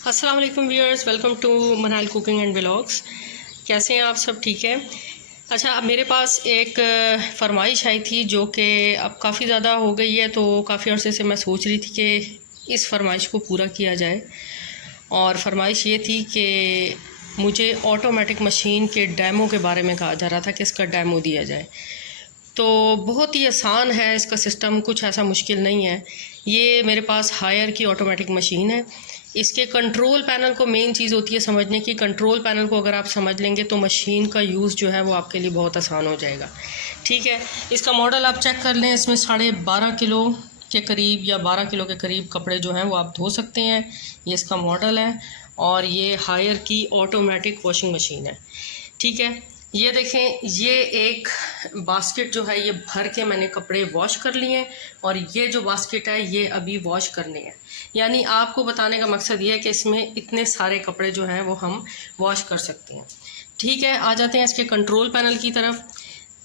अस्सलाम वालेकुम viewers, welcome to मनाल कुकिंग एंड व्लॉग्स। कैसे हैं आप सब? ठीक है। अच्छा, अब मेरे पास एक फरमाइश आई थी जो कि अब काफ़ी ज़्यादा हो गई है, तो काफ़ी अर्से से मैं सोच रही थी कि इस फरमाइश को पूरा किया जाए। और फरमाइश ये थी कि मुझे ऑटोमेटिक मशीन के डेमो के बारे में कहा जा रहा था कि इसका डेमो दिया जाए। तो बहुत ही आसान है इसका सिस्टम, कुछ ऐसा मुश्किल नहीं है। ये मेरे पास हायर की ऑटोमेटिक मशीन है। इसके कंट्रोल पैनल को मेन चीज़ होती है समझने की। कंट्रोल पैनल को अगर आप समझ लेंगे तो मशीन का यूज़ जो है वो आपके लिए बहुत आसान हो जाएगा। ठीक है, इसका मॉडल आप चेक कर लें। इसमें 12.5 किलो के करीब या 12 किलो के करीब कपड़े जो हैं वो आप धो सकते हैं। ये इसका मॉडल है और ये हायर की ऑटोमेटिक वॉशिंग मशीन है। ठीक है, ये देखें, ये एक बास्केट जो है ये भर के मैंने कपड़े वॉश कर लिए हैं और ये जो बास्केट है ये अभी वॉश करने हैं। यानी आपको बताने का मकसद ये है कि इसमें इतने सारे कपड़े जो हैं वो हम वॉश कर सकते हैं। ठीक है, आ जाते हैं इसके कंट्रोल पैनल की तरफ।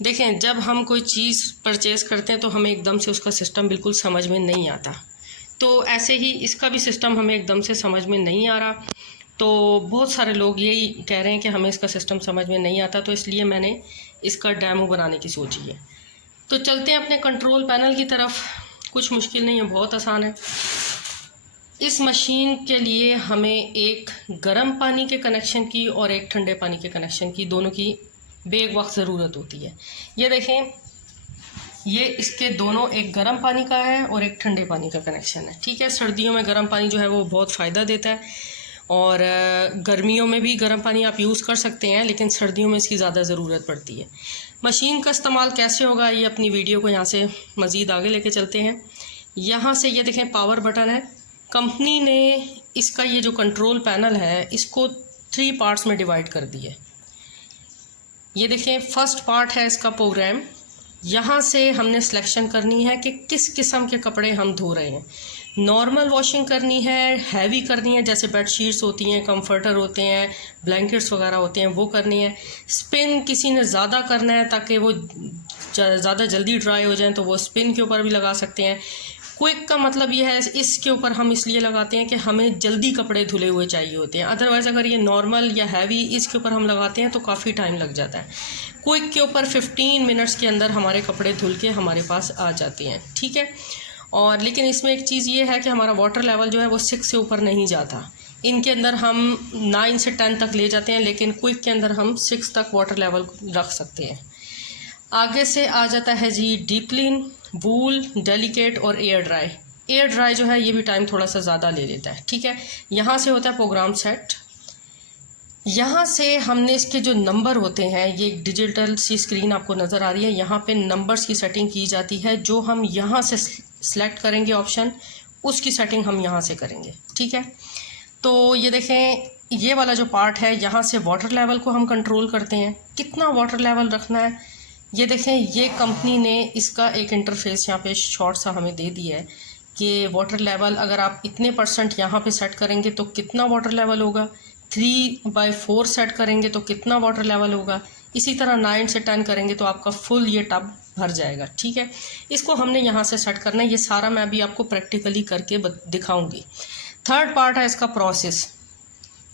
देखें, जब हम कोई चीज़ परचेज़ करते हैं तो हमें एकदम से उसका सिस्टम बिल्कुल समझ में नहीं आता। तो ऐसे ही इसका भी सिस्टम हमें एकदम से समझ में नहीं आ रहा। तो बहुत सारे लोग यही कह रहे हैं कि हमें इसका सिस्टम समझ में नहीं आता, तो इसलिए मैंने इसका डेमो बनाने की सोची है। तो चलते हैं अपने कंट्रोल पैनल की तरफ। कुछ मुश्किल नहीं है, बहुत आसान है। इस मशीन के लिए हमें एक गर्म पानी के कनेक्शन की और एक ठंडे पानी के कनेक्शन की, दोनों की बेग वक्त ज़रूरत होती है। ये देखें, ये इसके दोनों, एक गर्म पानी का है और एक ठंडे पानी का कनेक्शन है। ठीक है, सर्दियों में गर्म पानी जो है वो बहुत फ़ायदा देता है और गर्मियों में भी गर्म पानी आप यूज़ कर सकते हैं, लेकिन सर्दियों में इसकी ज़्यादा ज़रूरत पड़ती है। मशीन का इस्तेमाल कैसे होगा, ये अपनी वीडियो को यहाँ से मज़ीद आगे लेके चलते हैं। यहाँ से ये देखें, पावर बटन है। कंपनी ने इसका ये जो कंट्रोल पैनल है इसको 3 पार्ट्स में डिवाइड कर दिया है। ये देखें, फर्स्ट पार्ट है इसका प्रोग्राम। यहाँ से हमने सिलेक्शन करनी है कि किस किस्म के कपड़े हम धो रहे हैं। नॉर्मल वॉशिंग करनी है, हैवी करनी है, जैसे बेडशीट्स होती हैं, कंफर्टर होते हैं, ब्लैंकेट्स वगैरह होते हैं, वो करनी है। स्पिन किसी ने ज़्यादा करना है ताकि वो ज़्यादा जल्दी ड्राई हो जाएं, तो वो स्पिन के ऊपर भी लगा सकते हैं। क्विक का मतलब ये है, इसके ऊपर हम इसलिए लगाते हैं कि हमें जल्दी कपड़े धुले हुए चाहिए होते हैं। अदरवाइज़ अगर ये नॉर्मल या हैवी इसके ऊपर हम लगाते हैं तो काफ़ी टाइम लग जाता है। क्विक के ऊपर 15 मिनट्स के अंदर हमारे कपड़े धुल के हमारे पास आ जाते हैं। ठीक है, और लेकिन इसमें एक चीज़ ये है कि हमारा वाटर लेवल जो है वो 6 से ऊपर नहीं जाता। इनके अंदर हम 9 से 10 तक ले जाते हैं, लेकिन क्विक के अंदर हम 6 तक वाटर लेवल रख सकते हैं। आगे से आ जाता है जी डीप क्लीन, वूल, डेलिकेट और एयर ड्राई। एयर ड्राई जो है ये भी टाइम थोड़ा सा ज़्यादा ले लेता है। ठीक है, यहाँ से होता है प्रोग्राम सेट। यहाँ से हमने इसके जो नंबर होते हैं, ये एक डिजिटल सी स्क्रीन आपको नज़र आ रही है, यहाँ पे नंबर्स की सेटिंग की जाती है। जो हम यहाँ से सिलेक्ट करेंगे ऑप्शन, उसकी सेटिंग हम यहाँ से करेंगे। ठीक है, तो ये देखें, ये वाला जो पार्ट है, यहाँ से वाटर लेवल को हम कंट्रोल करते हैं, कितना वाटर लेवल रखना है। ये देखें, ये कंपनी ने इसका एक इंटरफेस यहाँ पे शॉर्ट सा हमें दे दिया है कि वाटर लेवल अगर आप इतने % यहाँ पे सेट करेंगे तो कितना वाटर लेवल होगा, 3/4 सेट करेंगे तो कितना वाटर लेवल होगा, इसी तरह 9 से 10 करेंगे तो आपका फुल ये टब भर जाएगा। ठीक है, इसको हमने यहाँ से सेट करना है। ये सारा मैं अभी आपको प्रैक्टिकली करके दिखाऊंगी। थर्ड पार्ट है इसका प्रोसेस।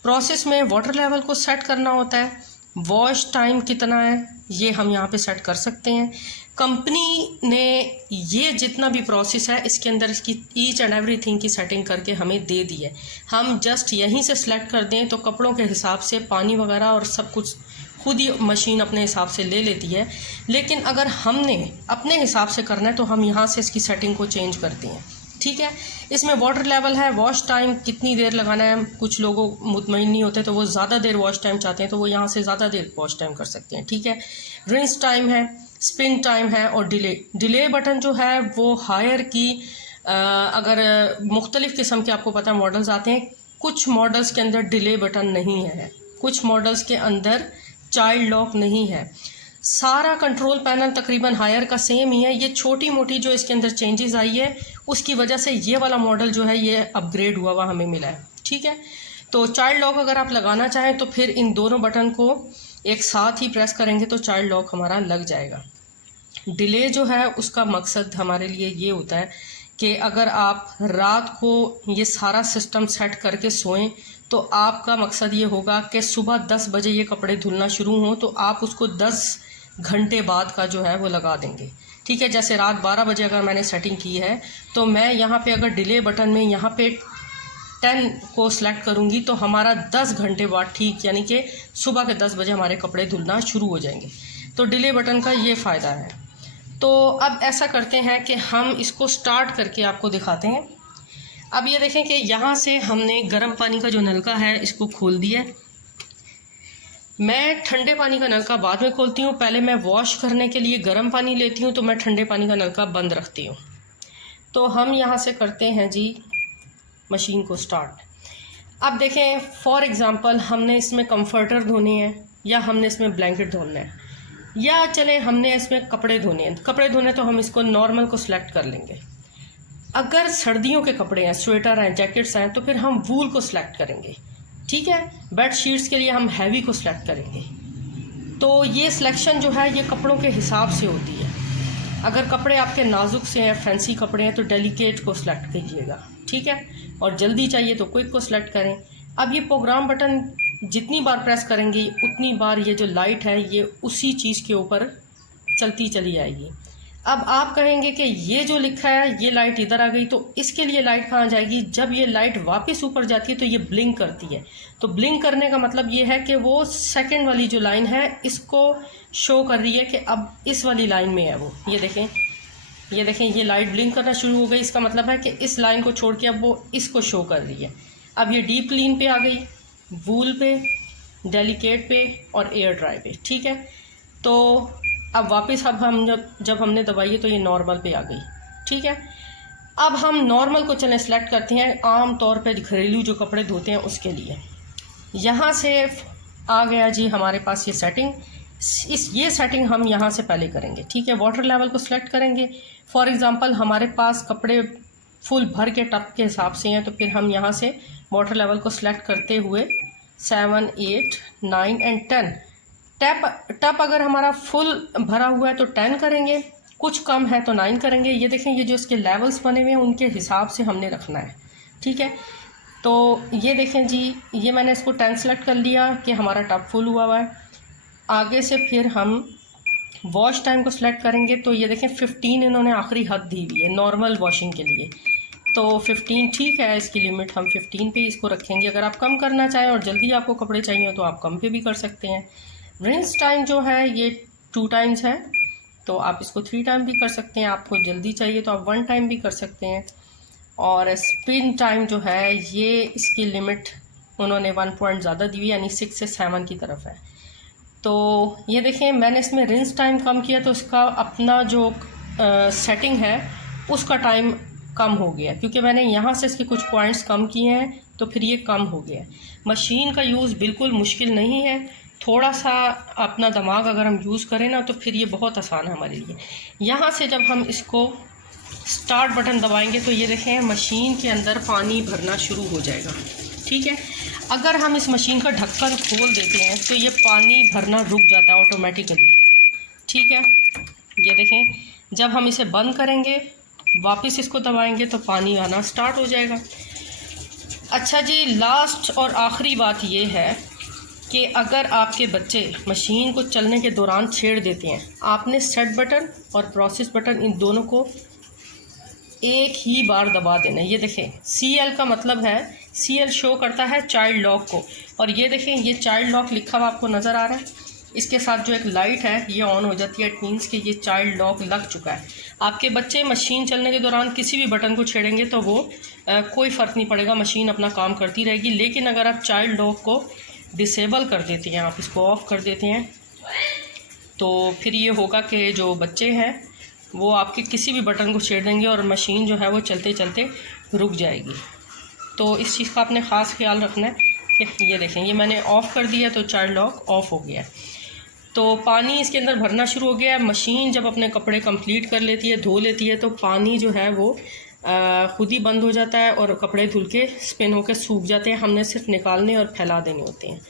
प्रोसेस में वाटर लेवल को सेट करना होता है। वॉश टाइम कितना है ये हम यहाँ पे सेट कर सकते हैं। कंपनी ने ये जितना भी प्रोसेस है इसके अंदर इसकी ईच एंड एवरीथिंग की सेटिंग करके हमें दे दी है। हम जस्ट यहीं से सिलेक्ट कर दें तो कपड़ों के हिसाब से पानी वगैरह और सब कुछ खुद ही मशीन अपने हिसाब से ले लेती है। लेकिन अगर हमने अपने हिसाब से करना है तो हम यहाँ से इसकी सेटिंग को चेंज करते हैं। ठीक है, इसमें वाटर लेवल है, वॉश टाइम कितनी देर लगाना है। कुछ लोगों मुतमईन नहीं होते तो वो ज़्यादा देर वॉश टाइम चाहते हैं तो वो यहाँ से ज़्यादा देर वॉश टाइम कर सकते हैं। ठीक है, रिंस टाइम है, स्पिन टाइम है और डिले बटन जो है वो हायर की अगर मुख्तलिफ़ किस्म के आपको पता है मॉडल्स आते हैं। कुछ मॉडल्स के अंदर डिले बटन नहीं है, कुछ मॉडल्स के अंदर चाइल्ड लॉक नहीं है। सारा कंट्रोल पैनल तकरीबन हायर का सेम ही है। ये छोटी मोटी जो इसके अंदर चेंजेस आई है उसकी वजह से ये वाला मॉडल जो है ये अपग्रेड हुआ हुआ हमें मिला है। ठीक है, तो चाइल्ड लॉक अगर आप लगाना चाहें तो फिर इन दोनों बटन को एक साथ ही प्रेस करेंगे तो चाइल्ड लॉक हमारा लग जाएगा। डिले जो है उसका मकसद हमारे लिए ये होता है कि अगर आप रात को ये सारा सिस्टम सेट करके सोएं तो आपका मकसद ये होगा कि सुबह 10 बजे ये कपड़े धुलना शुरू हों तो आप उसको 10 घंटे बाद का जो है वो लगा देंगे। ठीक है, जैसे रात 12 बजे अगर मैंने सेटिंग की है तो मैं यहाँ पे अगर डिले बटन में यहाँ पे 10 को सिलेक्ट करूँगी तो हमारा 10 घंटे बाद ठीक यानी कि सुबह के 10 बजे हमारे कपड़े धुलना शुरू हो जाएंगे। तो डिले बटन का ये फ़ायदा है। तो अब ऐसा करते हैं कि हम इसको स्टार्ट करके आपको दिखाते हैं। अब ये देखें कि यहाँ से हमने गर्म पानी का जो नलका है इसको खोल दिया है। मैं ठंडे पानी का नलका बाद में खोलती हूँ, पहले मैं वॉश करने के लिए गर्म पानी लेती हूँ तो मैं ठंडे पानी का नलका बंद रखती हूँ। तो हम यहाँ से करते हैं जी मशीन को स्टार्ट। अब देखें फॉर एग्ज़ाम्पल हमने इसमें कंफर्टर धोने हैं या हमने इसमें ब्लैंकेट धोना है या चले हमने इसमें कपड़े धोने हैं। कपड़े धोने तो हम इसको नॉर्मल को सिलेक्ट कर लेंगे। अगर सर्दियों के कपड़े हैं, स्वेटर हैं, जैकेट्स हैं तो फिर हम वूल को सिलेक्ट करेंगे। ठीक है, बेड शीट्स के लिए हम हैवी को सिलेक्ट करेंगे। तो ये सिलेक्शन जो है ये कपड़ों के हिसाब से होती है। अगर कपड़े आपके नाजुक से हैं, फैंसी कपड़े हैं तो डेलिकेट को सिलेक्ट कीजिएगा। ठीक है, और जल्दी चाहिए तो क्विक को सिलेक्ट करें। अब ये प्रोग्राम बटन जितनी बार प्रेस करेंगे उतनी बार ये जो लाइट है ये उसी चीज़ के ऊपर चलती चली जाएगी। अब आप कहेंगे कि ये जो लिखा है ये लाइट इधर आ गई, तो इसके लिए लाइट कहाँ जाएगी? जब ये लाइट वापस ऊपर जाती है तो ये ब्लिंक करती है। तो ब्लिंक करने का मतलब ये है कि वो सेकंड वाली जो लाइन है इसको शो कर रही है कि अब इस वाली लाइन में है वो। ये देखें ये लाइट ब्लिंक करना शुरू हो गई। इसका मतलब है कि इस लाइन को छोड़ के अब वो इसको शो कर रही है। अब ये डीप क्लीन पे आ गई, वूल पे, डेलिकेट पे और एयर ड्राई पे। ठीक है, तो अब वापस अब हम जब हमने दबाई है तो ये नॉर्मल पे आ गई। ठीक है, अब हम नॉर्मल को चलें सेलेक्ट करते हैं आम तौर पे घरेलू जो कपड़े धोते हैं उसके लिए। यहाँ से आ गया जी हमारे पास ये सेटिंग। ये सेटिंग हम यहाँ से पहले करेंगे। ठीक है, वाटर लेवल को सिलेक्ट करेंगे। फॉर एग्ज़ाम्पल हमारे पास कपड़े फुल भर के टप के हिसाब से हैं तो फिर हम यहाँ से वाटर लेवल को सिलेक्ट करते हुए 7, 8, 9 एंड 10 टप अगर हमारा फुल भरा हुआ है तो 10 करेंगे, कुछ कम है तो 9 करेंगे। ये देखें ये जो इसके लेवल्स बने हुए हैं उनके हिसाब से हमने रखना है। ठीक है, तो ये देखें जी ये मैंने इसको 10 सेलेक्ट कर लिया कि हमारा टप फुल हुआ है। आगे से फिर हम वॉश टाइम को सिलेक्ट करेंगे तो ये देखें 15 इन्होंने आखिरी हद दी हुई है नॉर्मल वॉशिंग के लिए। तो 15 ठीक है, इसकी लिमिट हम 15 पे इसको रखेंगे। अगर आप कम करना चाहें और जल्दी आपको कपड़े चाहिए हो तो आप कम पे भी कर सकते हैं। रिंस टाइम जो है ये 2 टाइम्स है तो आप इसको 3 टाइम भी कर सकते हैं। आपको जल्दी चाहिए तो आप 1 टाइम भी कर सकते हैं। और स्पिन टाइम जो है ये इसकी लिमिट उन्होंने 1 पॉइंट ज़्यादा दी हुई यानी 6 से 7 की तरफ है। तो ये देखें मैंने इसमें रिंस टाइम कम किया तो इसका अपना जो सेटिंग है उसका टाइम कम हो गया क्योंकि मैंने यहाँ से इसके कुछ पॉइंट्स कम किए हैं तो फिर ये कम हो गया। मशीन का यूज़ बिल्कुल मुश्किल नहीं है, थोड़ा सा अपना दिमाग अगर हम यूज़ करें ना तो फिर ये बहुत आसान है हमारे लिए। यहाँ से जब हम इसको स्टार्ट बटन दबाएंगे तो ये देखें मशीन के अंदर पानी भरना शुरू हो जाएगा। ठीक है, अगर हम इस मशीन का ढक्कन खोल देते हैं तो ये पानी भरना रुक जाता है ऑटोमेटिकली। ठीक है, ये देखें जब हम इसे बंद करेंगे वापस इसको दबाएंगे तो पानी आना स्टार्ट हो जाएगा। अच्छा जी, लास्ट और आखिरी बात ये है कि अगर आपके बच्चे मशीन को चलने के दौरान छेड़ देते हैं, आपने सेट बटन और प्रोसेस बटन इन दोनों को एक ही बार दबा देना। ये देखें CL का मतलब है, CL शो करता है चाइल्ड लॉक को। और ये देखें ये चाइल्ड लॉक लिखा हुआ आपको नज़र आ रहा है, इसके साथ जो एक लाइट है ये ऑन हो जाती है। इट मीन्स कि ये चाइल्ड लॉक लग चुका है। आपके बच्चे मशीन चलने के दौरान किसी भी बटन को छेड़ेंगे तो वो कोई फ़र्क नहीं पड़ेगा, मशीन अपना काम करती रहेगी। लेकिन अगर आप चाइल्ड लॉक को डिसेबल कर देते हैं, आप इसको ऑफ़ कर देते हैं, तो फिर ये होगा कि जो बच्चे हैं वो आपके किसी भी बटन को छेड़ देंगे और मशीन जो है वो चलते चलते रुक जाएगी। तो इस चीज़ का आपने ख़ास ख्याल रखना है कि ये देखें ये मैंने ऑफ़ कर दिया तो चाइल्ड लॉक ऑफ़ हो गया। तो पानी इसके अंदर भरना शुरू हो गया। मशीन जब अपने कपड़े कंप्लीट कर लेती है, धो लेती है, तो पानी जो है वो खुद ही बंद हो जाता है और कपड़े धुल के स्पिन होकर सूख जाते हैं। हमने सिर्फ निकालने और फैला देने होते हैं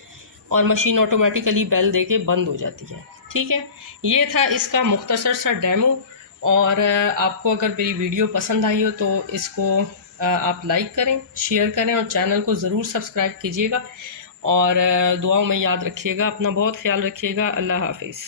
और मशीन ऑटोमेटिकली बेल दे के बंद हो जाती है। ठीक है, ये था इसका मुख्तसर सा डेमो और आपको अगर मेरी वीडियो पसंद आई हो तो इसको आप लाइक करें, शेयर करें और चैनल को ज़रूर सब्सक्राइब कीजिएगा। और दुआओं में याद रखिएगा, अपना बहुत ख्याल रखिएगा। अल्लाह हाफिज़।